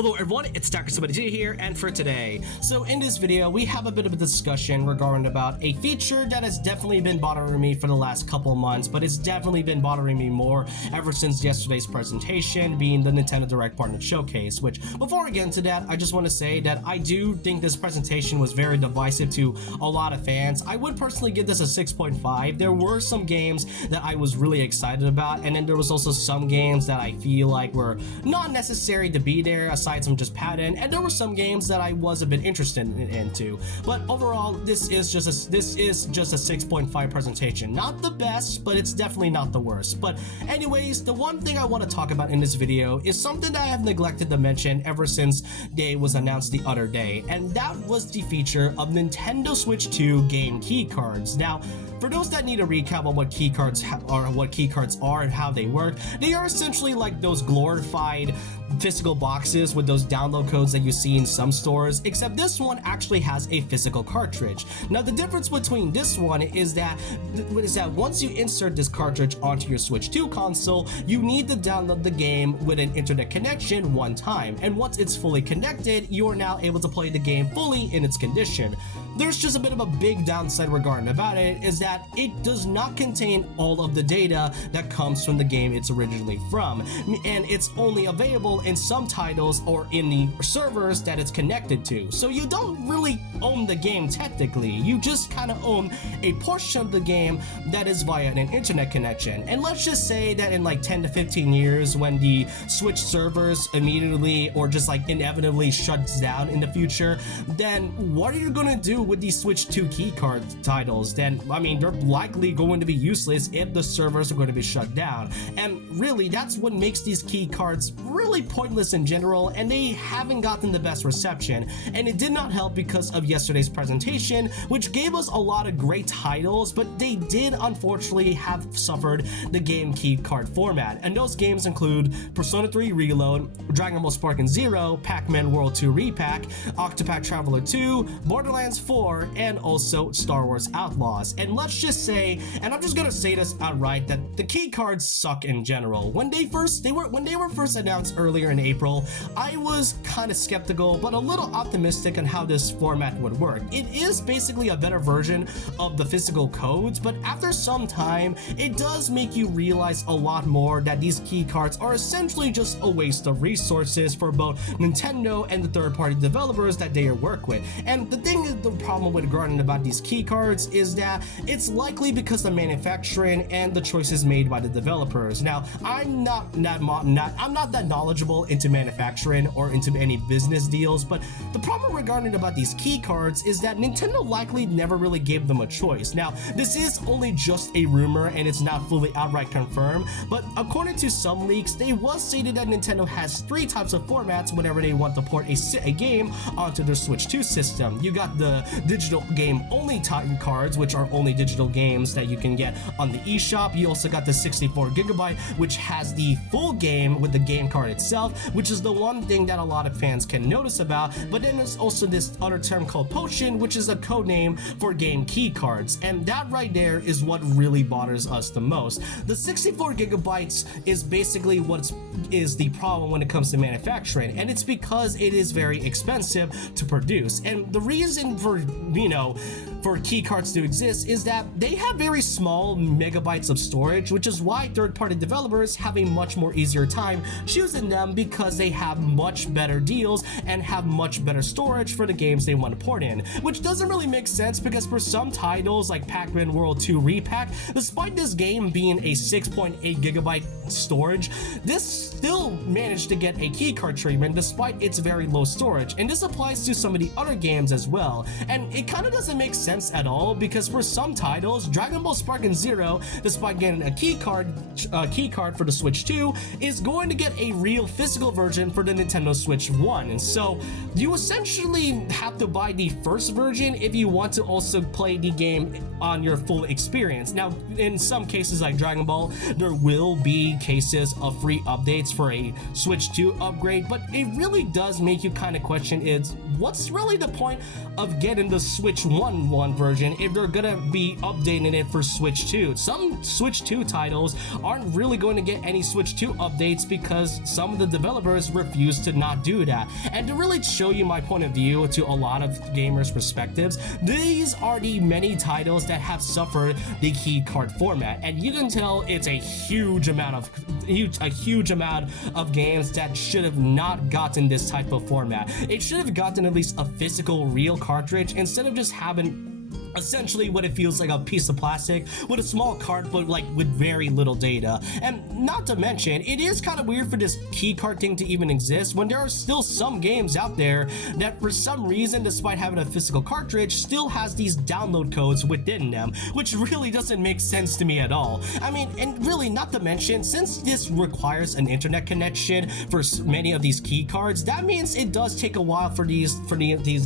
Hello everyone, it's Dr. Somebody G here, and for today. So in this video, we have a bit of a discussion regarding about a feature that has definitely been bothering me for the last couple of months, but it's definitely been bothering me more ever since yesterday's presentation, being the Nintendo Direct Partner Showcase, which before I get into that, I just want to say that I do think this presentation was very divisive to a lot of fans. I would personally give this a 6.5. There were some games that I was really excited about, and then there was also some games that I feel like were not necessary to be there, aside from just padding, and there were some games that I was a bit interested into. But overall, this is just a 6.5 presentation. Not the best, but it's definitely not the worst. But anyways, the one thing I want to talk about in this video is something that I have neglected to mention ever since day was announced the other day, and that was the feature of Nintendo Switch 2 game key cards. Now, for those that need a recap on what key cards are and how they work, they are essentially like those glorified physical boxes with those download codes that you see in some stores, except this one actually has a physical cartridge. Now the difference between this one is that once you insert this cartridge onto your Switch 2 console, you need to download the game with an internet connection one time, and once it's fully connected, you are now able to play the game fully in its condition. There's just a bit of a big downside regarding about it, is that it does not contain all of the data that comes from the game it's originally from, and it's only available in some titles or in the servers that it's connected to. So you don't really own the game technically, you just kind of own a portion of the game that is via an internet connection. And let's just say that in like 10 to 15 years, when the Switch servers immediately or just like inevitably shuts down in the future, then what are you gonna do with these Switch 2 keycard titles? Then I mean, they're likely going to be useless if the servers are going to be shut down. And really, that's what makes these key cards really pointless in general, and they haven't gotten the best reception. And it did not help because of yesterday's presentation, which gave us a lot of great titles, but they did unfortunately have suffered the game key card format. And those games include Persona 3 Reload, Dragon Ball Sparking Zero, Pac-Man World 2 Repack, Octopath Traveler 2, Borderlands 4, and also Star Wars Outlaws. And let's just say, and I'm just gonna say this outright, that the key cards suck in general. When they were first announced earlier in April, I was kind of skeptical but a little optimistic on how this format would work. It is basically a better version of the physical codes, but after some time, it does make you realize a lot more that these key cards are essentially just a waste of resources for both Nintendo and the third-party developers that they work with. And the thing is, the problem with regarding about these key cards is that it's likely because of manufacturing and the choices made by the developers. Now, I'm not that knowledgeable into manufacturing or into any business deals, but the problem regarding about these key cards is that Nintendo likely never really gave them a choice. Now, this is only just a rumor and it's not fully outright confirmed, but according to some leaks, they was stated that Nintendo has 3 types of formats whenever they want to port a game onto their Switch 2 system. You got the digital game only Titan cards, which are only digital games that you can get on the eShop. You also got the 64GB, which has the full game with the game card itself, which is the one thing that a lot of fans can notice about. But then there's also this other term called Potion, which is a code name for game key cards, and that right there is what really bothers us the most. The 64GB is basically what is the problem when it comes to manufacturing, and it's because it is very expensive to produce. And the reason for key cards to exist is that they have very small megabytes of storage, which is why third-party developers have a much more easier time choosing them, because they have much better deals and have much better storage for the games they want to port in, which doesn't really make sense because for some titles like Pac-Man World 2 Repack, despite this game being a 6.8GB storage, this still managed to get a keycard treatment despite its very low storage. And this applies to some of the other games as well, and it kind of doesn't make sense at all, because for some titles, Dragon Ball Sparking Zero, despite getting a key card for the Switch 2, is going to get a real physical version for the Nintendo Switch 1. And so you essentially have to buy the first version if you want to also play the game on your full experience. Now, in some cases like Dragon Ball, there will be cases of free updates for a Switch 2 upgrade, but it really does make you kind of question is what's really the point of getting the Switch 1 1 version if they're gonna be updating it for Switch 2. Some Switch 2 titles aren't really going to get any Switch 2 updates because some of the developers refuse to not do that. And to really show you my point of view to a lot of gamers' perspectives, these are the many titles that have suffered the key card format, and you can tell it's a huge amount of games that should have not gotten this type of format. It should have gotten at least a physical real cartridge instead of just having essentially what it feels like, a piece of plastic with a small card but like with very little data. And not to mention, it is kind of weird for this key card thing to even exist when there are still some games out there that for some reason, despite having a physical cartridge, still has these download codes within them, which really doesn't make sense to me at all. I mean, and really not to mention, since this requires an internet connection for many of these key cards, that means it does take a while for these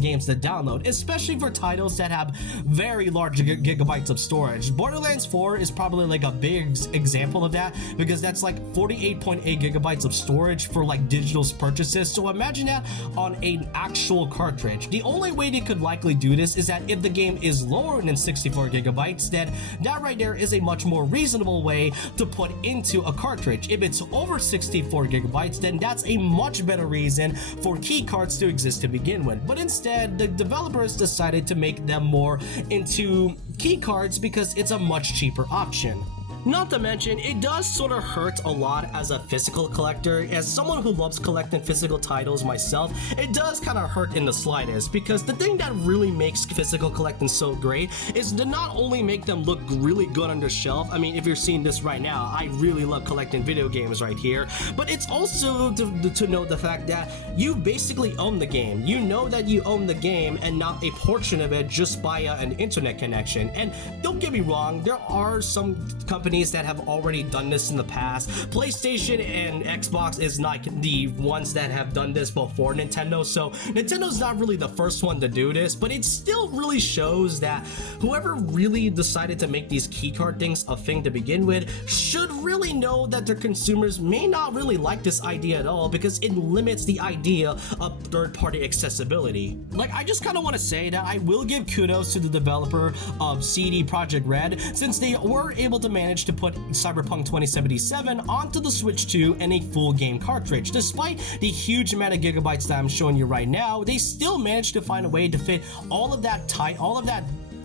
games to download, especially for titles that have very large gigabytes of storage. Borderlands 4 is probably like a big example of that because that's like 48.8 gigabytes of storage for like digital purchases. So imagine that on an actual cartridge. The only way they could likely do this is that if the game is lower than 64 gigabytes, then that right there is a much more reasonable way to put into a cartridge. If it's over 64 gigabytes, then that's a much better reason for key cards to exist to begin with. But instead, the developers decided to make them more into key cards because it's a much cheaper option. Not to mention, it does sort of hurt a lot as a physical collector. As someone who loves collecting physical titles myself, it does kind of hurt in the slightest, because the thing that really makes physical collecting so great is to not only make them look really good on the shelf. I mean, if you're seeing this right now, I really love collecting video games right here, but it's also to know the fact that you basically own the game. You know that you own the game and not a portion of it just via an internet connection. And don't get me wrong, there are some companies that have already done this in the past. PlayStation and Xbox is not the ones that have done this before Nintendo, so Nintendo's not really the first one to do this, but it still really shows that whoever really decided to make these keycard things a thing to begin with should really know that their consumers may not really like this idea at all, because it limits the idea of third-party accessibility. Like, I just kind of want to say that I will give kudos to the developer of CD Projekt Red, since they were able to manage to put Cyberpunk 2077 onto the Switch 2 and a full game cartridge. Despite the huge amount of gigabytes that I'm showing you right now, they still managed to find a way to fit all of that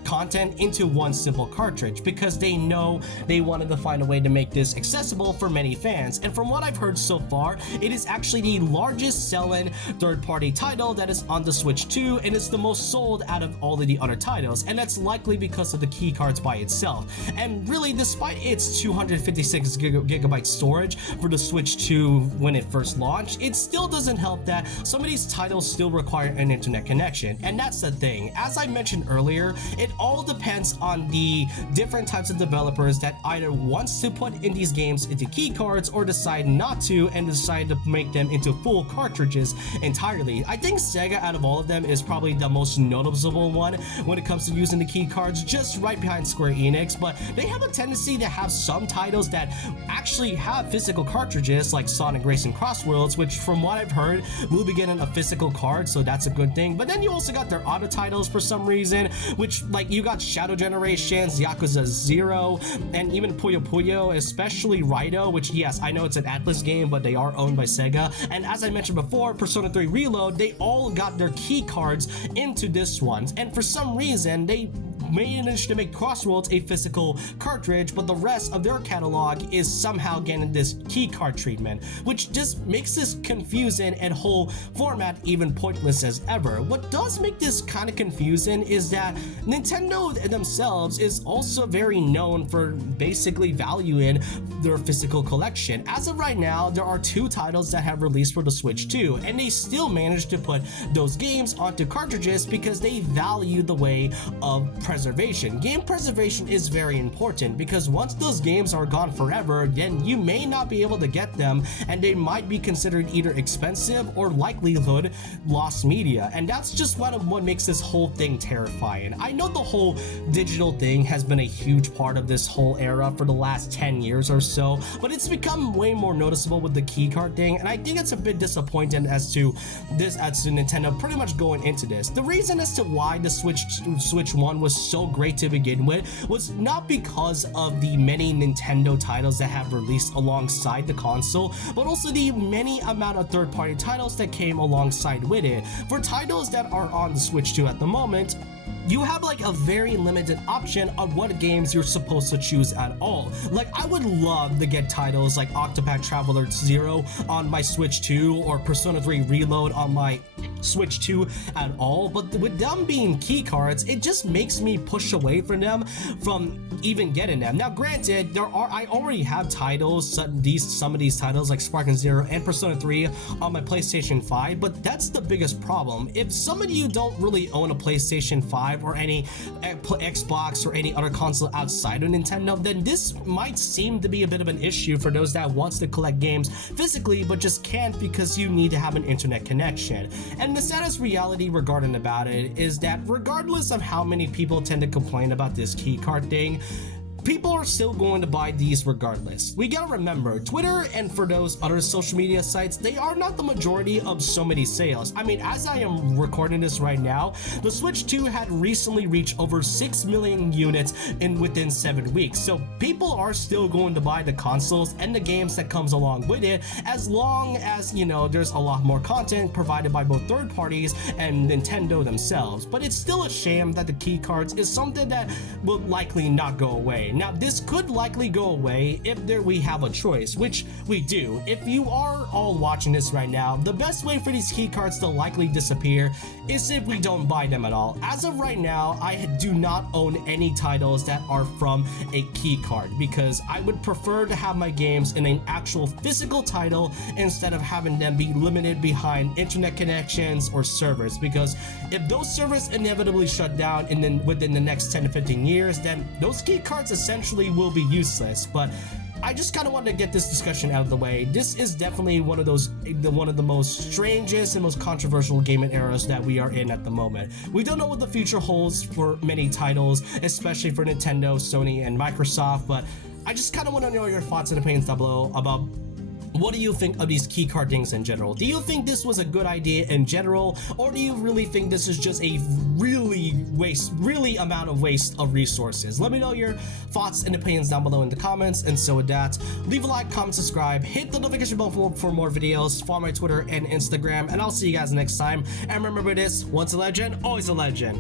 content into one simple cartridge, because they know they wanted to find a way to make this accessible for many fans. And from what I've heard so far, it is actually the largest selling third-party title that is on the Switch 2, and it's the most sold out of all of the other titles, and that's likely because of the key cards by itself. And really, despite its 256 gigabyte storage for the Switch 2 when it first launched, it still doesn't help that some of these titles still require an internet connection. And that's the thing, as I mentioned earlier, it all depends on the different types of developers that either wants to put in these games into key cards or decide not to and decide to make them into full cartridges entirely. I think Sega out of all of them is probably the most noticeable one when it comes to using the key cards, just right behind Square Enix, but they have a tendency to have some titles that actually have physical cartridges, like Sonic Racing Crossworlds, which from what I've heard will be getting a physical card, so that's a good thing. But then you also got their auto titles for some reason, which, like, you got Shadow Generations, Yakuza 0, and even Puyo Puyo, especially Raito, which, yes, I know it's an Atlas game, but they are owned by Sega. And as I mentioned before, Persona 3 Reload, they all got their key cards into this one, and for some reason they managed to make Crossworlds a physical cartridge, but the rest of their catalog is somehow getting this key card treatment, which just makes this confusing and whole format even pointless as ever. What does make this kind of confusing is that Nintendo themselves is also very known for basically valuing their physical collection. As of right now, there are 2 titles that have released for the Switch 2, and they still managed to put those games onto cartridges because they value the way of preservation. Game preservation is very important, because once those games are gone forever, then you may not be able to get them, and they might be considered either expensive or likelihood lost media. And that's just what makes this whole thing terrifying. I know the whole digital thing has been a huge part of this whole era for the last 10 years or so, but it's become way more noticeable with the keycard thing, and I think it's a bit disappointing as to Nintendo pretty much going into this. The reason as to why the Switch 1 was so great to begin with was not because of the many Nintendo titles that have released alongside the console, but also the many amount of third-party titles that came alongside with it. For titles that are on the Switch 2 at the moment, you have like a very limited option on what games you're supposed to choose at all. Like, I would love to get titles like Octopath Traveler 0 on my Switch 2 or Persona 3 Reload on my Switch 2 at all, but with them being key cards, it just makes me push away from them from even getting them. Now granted, I already have titles, some of these titles like Sparking Zero and Persona 3 on my PlayStation 5, but that's the biggest problem. If some of you don't really own a PlayStation 5 or any Xbox or any other console outside of Nintendo, then this might seem to be a bit of an issue for those that wants to collect games physically but just can't because you need to have an internet connection. And the saddest reality regarding about it is that regardless of how many people tend to complain about this keycard thing, people are still going to buy these regardless. We gotta remember, Twitter and for those other social media sites, they are not the majority of so many sales. I mean, as I am recording this right now, the Switch 2 had recently reached over 6 million units within 7 weeks. So people are still going to buy the consoles and the games that comes along with it, as long as, you know, there's a lot more content provided by both third parties and Nintendo themselves. But it's still a shame that the keycards is something that will likely not go away. Now, this could likely go away if we have a choice, which we do. If you are all watching this right now, the best way for these keycards to likely disappear is if we don't buy them at all. As of right now, I do not own any titles that are from a keycard because I would prefer to have my games in an actual physical title instead of having them be limited behind internet connections or servers, because if those servers inevitably shut down and then within the next 10 to 15 years, then those keycards essentially will be useless. But I just kind of wanted to get this discussion out of the way. This is definitely one of the most strangest and most controversial gaming eras that we are in at the moment. We don't know what the future holds for many titles, especially for Nintendo, Sony, and Microsoft, but I just kind of want to know your thoughts and opinions down below about what do you think of these keycard things in general. Do you think this was a good idea in general, or do you really think this is just a really amount of waste of resources? Let me know your thoughts and opinions down below in the comments. And so with that, leave a like, comment, subscribe, hit the notification bell for more videos, follow my Twitter and Instagram, and I'll see you guys next time. And remember this, once a legend, always a legend.